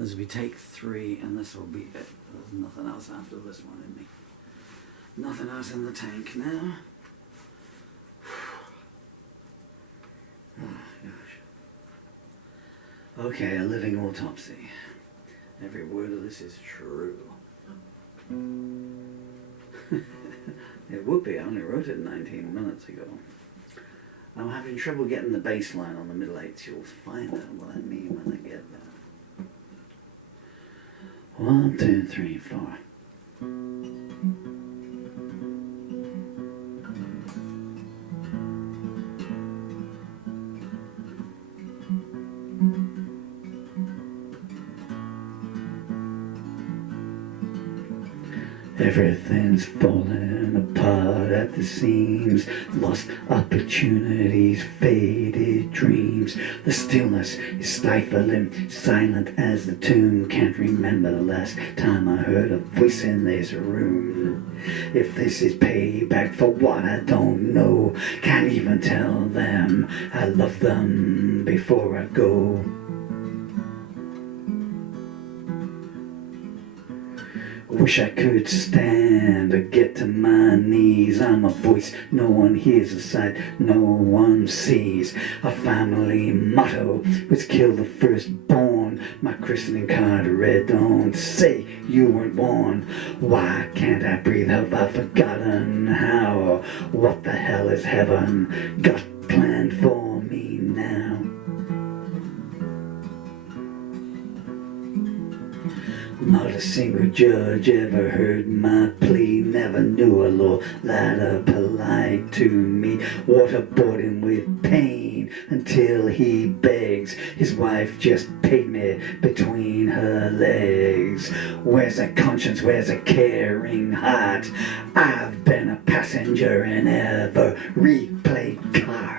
This will be take 3, and this will be it. There's nothing else after this one in me. Nothing else in the tank now. Oh, gosh. Okay, a living autopsy. Every word of this is true. It would be. I only wrote it 19 minutes ago. I'm having trouble getting the bass line on the middle 8s. You'll find out what I mean when I get there. 1, 2, 3, 4. Everything's falling apart at the seams. Lost opportunities, faded dreams. The stillness is stifling, silent as the tomb. Can't remember the last time I heard a voice in this room. If this is payback for what I don't know, can't even tell them I love them before I go. Wish I could stand or get to my knees. I'm a voice no one hears, a sight no one sees. A family motto was kill the firstborn. My christening card read, don't say you weren't born. Why can't I breathe? Have I forgotten how? What the hell is heaven got planned for me now? Not a single judge ever heard my plea. Never knew a law that applied to me. Waterboarding with pain until he begs. His wife just paid me between her legs. Where's a conscience? Where's a caring heart? I've been a passenger in every played card.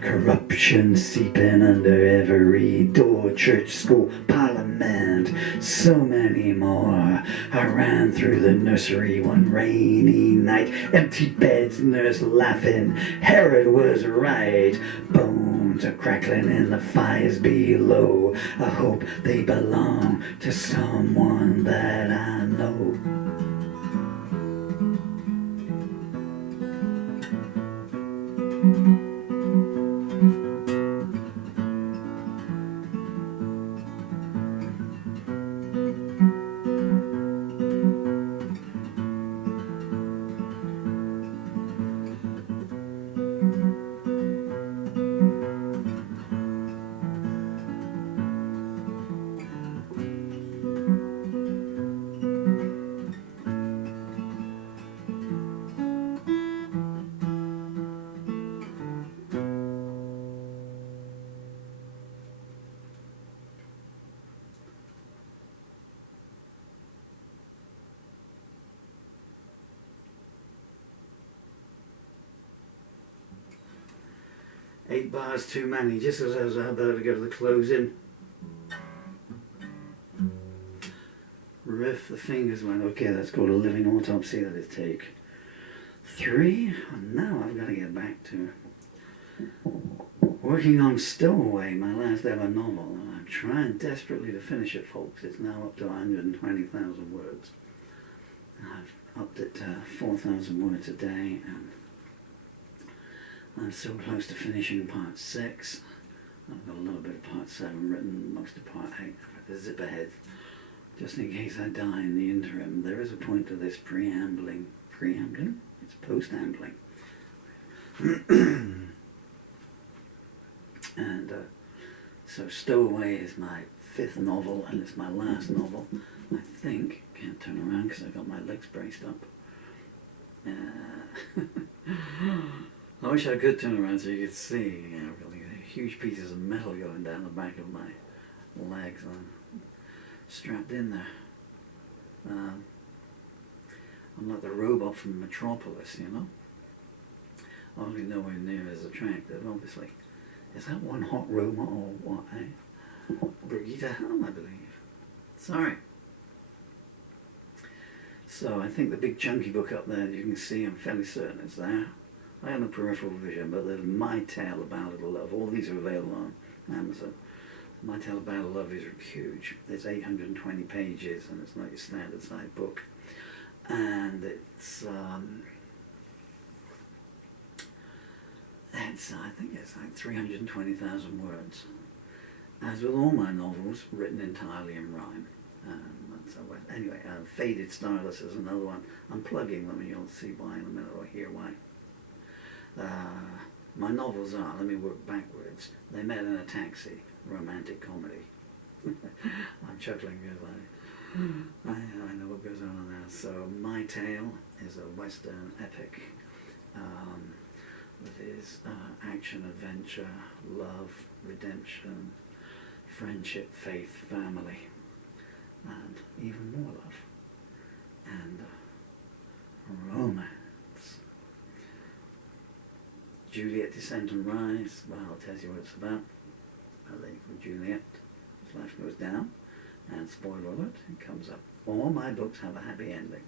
Corruption seeping under every door, church, school, parliament, so many more. I ran through the nursery one rainy night, empty beds, nurse laughing, Herod was right. Bones are crackling in the fires below. I hope they belong to someone that I know. Eight bars too many, just as I was about to go to the closing. Riff, the fingers went, okay, that's called a living autopsy. That is take 3. And now I've got to get back to working on Stowaway, my last ever novel. And I'm trying desperately to finish it, folks. It's now up to 120,000 words. I've upped it to 4,000 words a day, and I'm so close to finishing part 6. I've got a little bit of part 7 written, most of part 8. I've got to zip ahead, just in case I die in the interim. There is a point to this preambling. Preambling? It's post-ambling. And so Stowaway is my 5th novel, and it's my last novel, I think. Can't turn around because I've got my legs braced up. I wish I could turn around so you could see, you know, really huge pieces of metal going down the back of my legs. I'm strapped in there. I'm like the robot from Metropolis, you know? Only nowhere near as attractive, obviously. Is that one hot robot or what, eh? Brigitte Helm, I believe. Sorry. So I think the big chunky book up there, you can see, I'm fairly certain it's there. I have no peripheral vision, but there's My Tale, A Ballad of Love. All these are available on Amazon. My Tale, A Ballad of Love is huge. It's 820 pages, and it's not your standard size book. And it's I think it's like 320,000 words. As with all my novels, written entirely in rhyme. Anyway, Faded Starless is another one. I'm plugging them, and you'll see why in a minute, or hear why. My novels are, let me work backwards, They Met in a Taxi, romantic comedy. I'm chuckling because I know what goes on there. So My Tale is a Western epic with his action, adventure, love, redemption, friendship, faith, family, and even more love, and romance. Juliet, Descent and Rise, well, I'll tell you what it's about. A lady called Juliet, his life goes down, and spoiler alert, it comes up. All my books have a happy ending,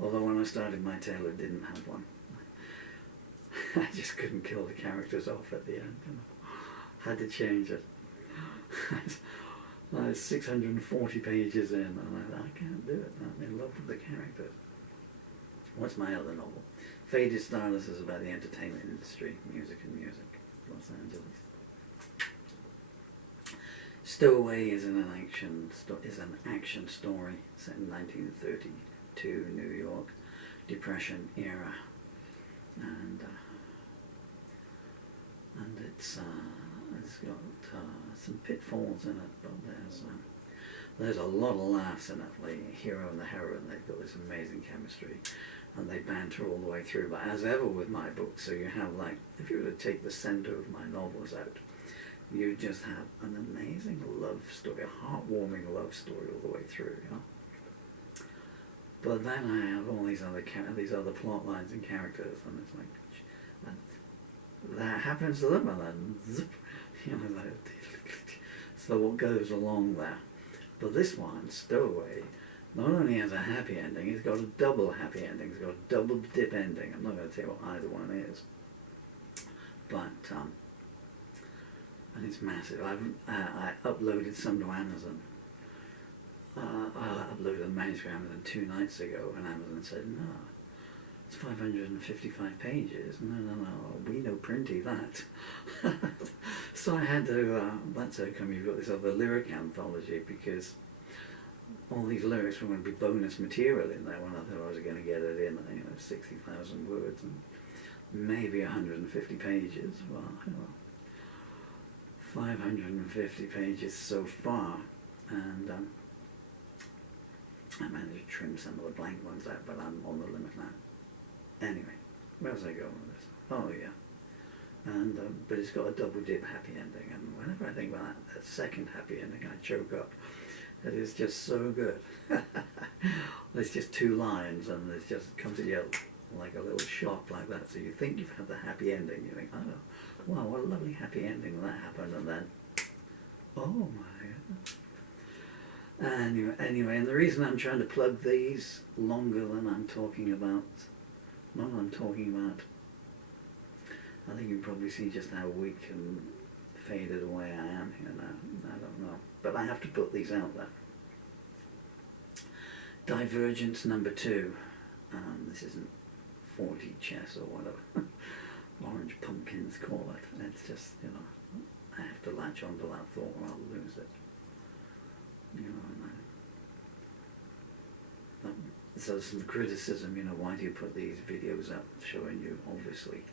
although when I started My Tale it didn't have one. I just couldn't kill the characters off at the end. Had to change it. I was 640 pages in, and I can't do it. I'm in love with the characters. What's my other novel? Faded Starless is about the entertainment industry, music, Los Angeles. Stowaway is an action story set in 1932 New York, Depression era, and it's got some pitfalls in it, but there's a lot of laughs in it. The hero and the heroine, they've got this amazing chemistry, and they banter all the way through. But as ever with my books, so you have, like, if you were to take the centre of my novels out, you just have an amazing love story, a heartwarming love story all the way through, you know. But then I have all these other plot lines and characters, and it's like, that happens to them, and then zip, you know, like, so what goes along there. But this one, Stowaway, not only has a happy ending, it's got a double happy ending. It's got a double dip ending. I'm not going to tell you what either one is, but and it's massive. I uploaded some to Amazon. I uploaded a manuscript to Amazon 2 nights ago, and Amazon said, no, it's 555 pages. No, we no printy that. So I had to, that's how come you've got this other lyric anthology, because all these lyrics were going to be bonus material in there when I thought I was going to get it in, 60,000 words and maybe 150 pages. Well, 550 pages so far, and I managed to trim some of the blank ones out, but I'm on the limit now. Anyway, where was I going with this? Oh yeah, and but it's got a double dip happy ending, and whenever I think about that second happy ending, I choke up. It is just so good. There's just 2 lines, and it just comes at you like a little shock like that. So you think you've had the happy ending, you think, oh, wow, what a lovely happy ending when that happened, and then, oh my God. Anyway, and the reason I'm trying to plug these longer than I'm talking about, I think you can probably see just how weak and faded away I am here now. I don't know. But I have to put these out there. Divergence number 2. This isn't 40 chess or whatever orange pumpkins call it. It's just, I have to latch onto that thought or I'll lose it. So some criticism, why do you put these videos up showing you, obviously,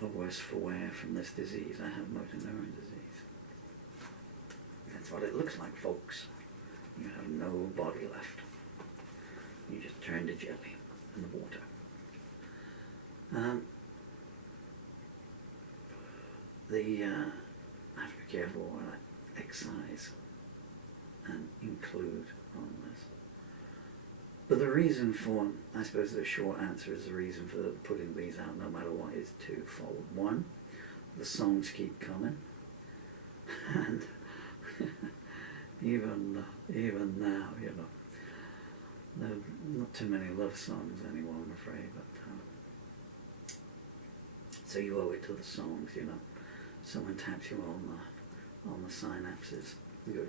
the worse for wear from this disease? I have motor neuron disease. That's what it looks like, folks. You have no body left. You just turn to jelly in the water. I have to be careful what I excise and include on this. But the reason for, I suppose the short answer is the reason for putting these out no matter what is twofold. One, the songs keep coming, and even now, there are not too many love songs anymore, I'm afraid, but So you owe it to the songs, you know. Someone taps you on the synapses. You go,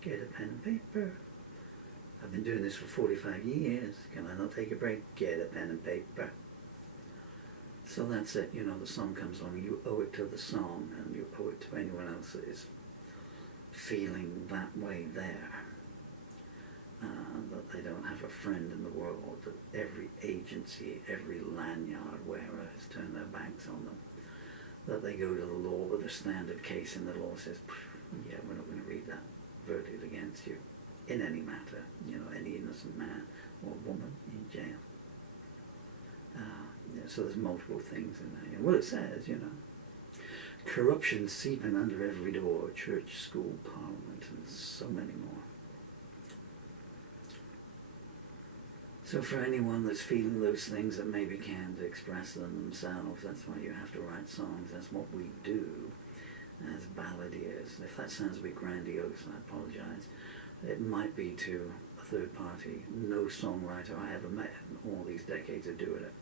get a pen and paper. I've been doing this for 45 years. Can I not take a break? Get a pen and paper. So that's it, you know, the song comes on. You owe it to the song, and you owe it to anyone else that is feeling that way there. That they don't have a friend in the world, that every agency, every lanyard wearer has turned their backs on them. That they go to the law with a standard case and the law says, yeah, we're not going to read that verdict against you in any matter, you know, any innocent man or woman in jail. Yeah, so there's multiple things in there. Well, it says, you know, corruption seeping under every door, church, school, parliament, and so many more. So for anyone that's feeling those things that maybe can't express them themselves, that's why you have to write songs. That's what we do as balladeers. If that sounds a bit grandiose, I apologize. It might be to a third party. No songwriter I ever met in all these decades of doing it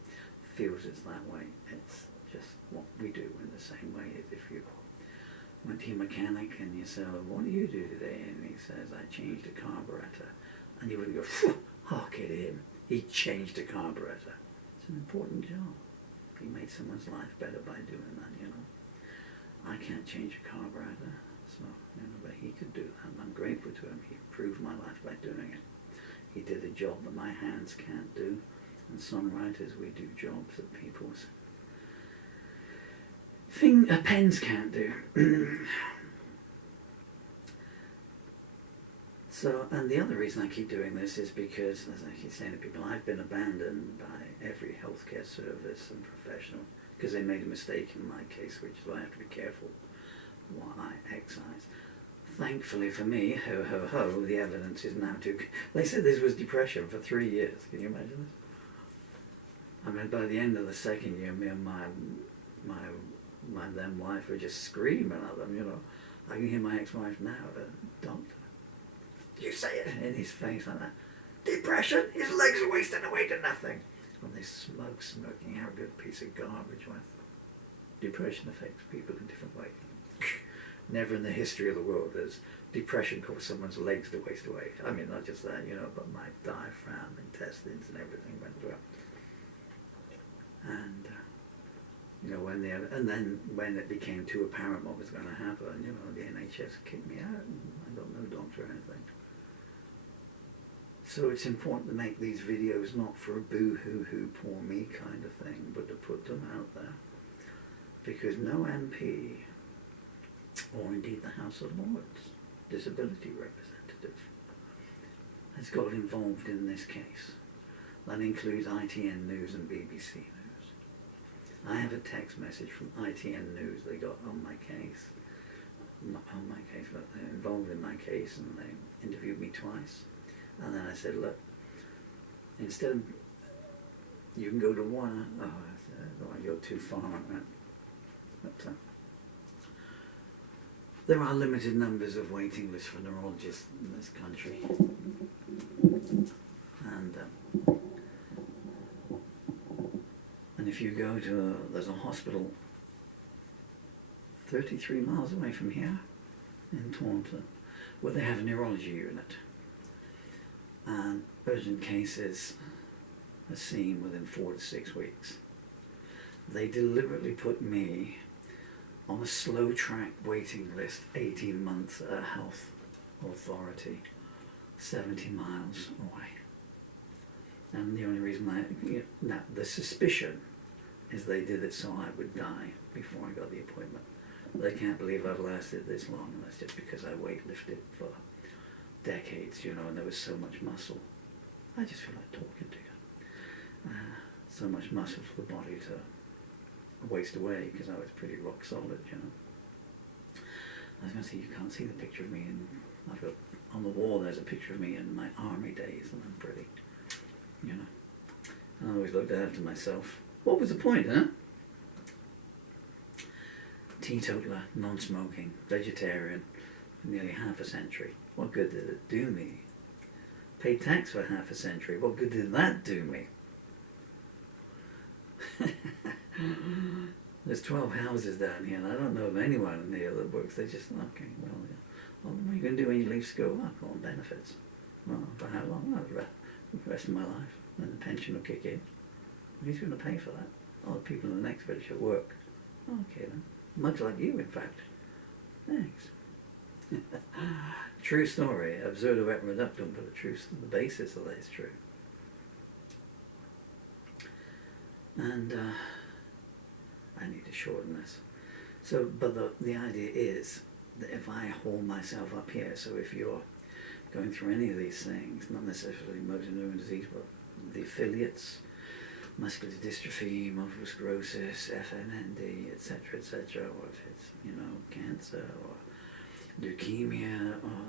feels it's that way. It's just what we do in the same way as if you went to your mechanic and you say, well, what do you do today? And he says, I changed a carburetor. And you wouldn't go, hark at him. He changed a carburetor. It's an important job. He made someone's life better by doing that, you know. I can't change a carburetor, so, you know, but he could do that, and I'm grateful to him. He improved my life by doing it. He did a job that my hands can't do, and songwriters, we do jobs that people's pens can't do. So, and the other reason I keep doing this is because, as I keep saying to people, I've been abandoned by every healthcare service and professional because they made a mistake in my case, which is why I have to be careful what I excise. Thankfully for me, ho ho ho, the evidence is now too... They said this was depression for 3 years. Can you imagine this? I mean, by the end of the second year, me and my then wife were just screaming at them, you know. I can hear my ex-wife now, doctor. You say it in his face like that. Depression? His legs are wasting away to nothing. When they smoking out a good piece of garbage with. Depression affects people in different ways. Never in the history of the world has depression caused someone's legs to waste away. I mean, not just that, you know, but my diaphragm, intestines, and everything went through. And you know, and then when it became too apparent what was going to happen, you know, the NHS kicked me out, and I got no doctor or anything. So it's important to make these videos not for a boo-hoo-hoo, poor me kind of thing, but to put them out there. Because no MP, or indeed the House of Lords, disability representative, has got involved in this case. That includes ITN News and BBC News. I have a text message from ITN News they got on my case. Not on my case, but they're involved in my case, and they interviewed me twice. And then I said, look, instead of, you can go to one, oh, I go too far on that. But there are limited numbers of waiting lists for neurologists in this country. And if you go to, there's a hospital 33 miles away from here in Taunton, where they have a neurology unit. And urgent cases are seen within 4 to 6 weeks. They deliberately put me on a slow track waiting list 18 months at a health authority 70 miles away. And the only reason the suspicion is they did it so I would die before I got the appointment. They can't believe I've lasted this long, and that's just because I weightlifted for decades, you know, and there was so much muscle. I just feel like talking to you. So much muscle for the body to waste away, because I was pretty rock solid, you know. I was going to say, you can't see the picture of me, and I've got, on the wall there's a picture of me in my army days, and I'm pretty, you know. I always looked after myself. What was the point, huh? Teetotaler, non-smoking, vegetarian for nearly half a century. What good did it do me? Paid tax for half a century. What good did that do me? There's 12 houses down here, and I don't know of anyone in here that works. They just, okay, well, yeah. Well, what are you going to do when you leave school? I'll go on benefits. Well, for how long? Well, the rest of my life. Then the pension will kick in. Who's going to pay for that? Oh, the people in the next village at work. Okay then. Much like you, in fact. Thanks. True story. Absurdum et reductum, but the basis of that is true. And I need to shorten this. So, but the idea is that if I haul myself up here, so if you're going through any of these things, not necessarily motor neuron disease, but the affiliates, muscular dystrophy, multiple sclerosis, FMND, etc., or if it's, you know, cancer or leukemia, or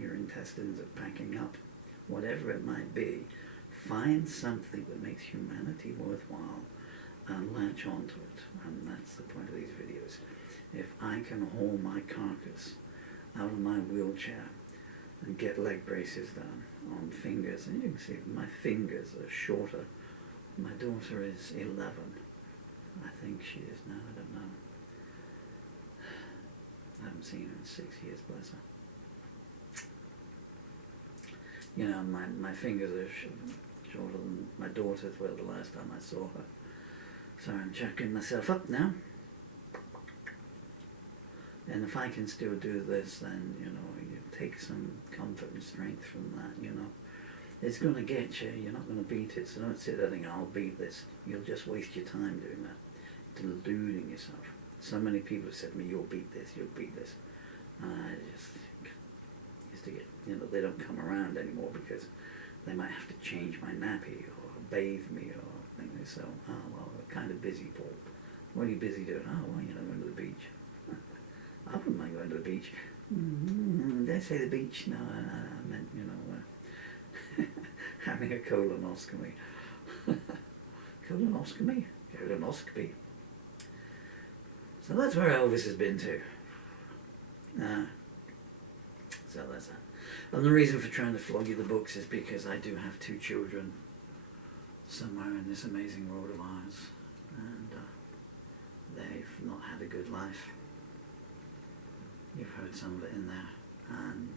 your intestines are packing up, whatever it might be, find something that makes humanity worthwhile and latch onto it. And that's the point of these videos. If I can haul my carcass out of my wheelchair and get leg braces done on fingers, and you can see my fingers are shorter. My daughter is 11. I think she is now, I don't know. I haven't seen her in 6 years, bless her. You know, my fingers are shorter than my daughter's were the last time I saw her. So I'm checking myself up now. And if I can still do this, then, you know, you take some comfort and strength from that, you know. It's going to get you. You're not going to beat it. So don't sit there thinking, I'll beat this. You'll just waste your time doing that. Deluding yourself. So many people have said to me, you'll beat this, you'll beat this. And I just to get, you know, they don't come around anymore because they might have to change my nappy or bathe me or things. So, oh, well, we're kind of busy, Paul. What are you busy doing? Oh, well, you know, going to the beach. I wouldn't mind going to the beach. Did I say the beach? No, I meant, you know, having a colonoscopy. Colonoscopy? Colonoscopy. So that's where Elvis has been to. So that's that. And the reason for trying to flog you the books is because I do have 2 children somewhere in this amazing world of ours. And they've not had a good life. You've heard some of it in there. And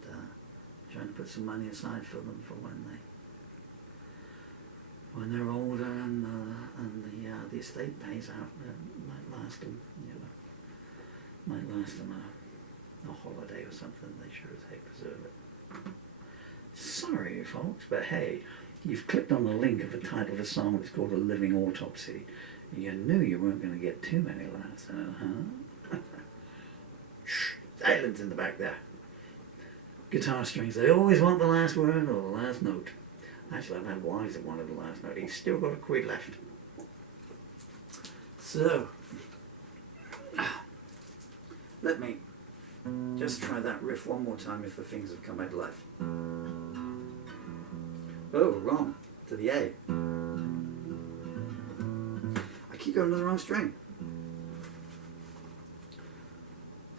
trying to put some money aside for them for when they're older and the estate pays out. It might last them, you know. Might last them a holiday or something. They sure as heck deserve it. Sorry, folks, but hey, you've clicked on the link of the title of a song that's called A Living Autopsy. You knew you weren't going to get too many laughs, huh? Shh, silence in the back there. Guitar strings, they always want the last word or the last note. Actually, I've had wives that wanted the last note. He's still got a quid left. So, let me just try that riff one more time if the things have come out live. Oh, wrong. To the A. I keep going to the wrong string.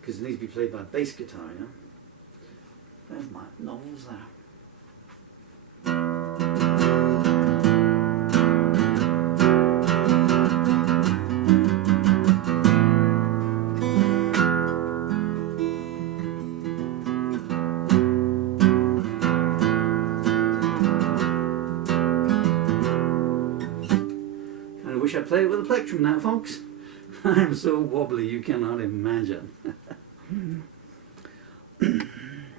Because it needs to be played by a bass guitar, you know? There's my novels there. I wish I played it with a plectrum now, folks. I'm so wobbly you cannot imagine.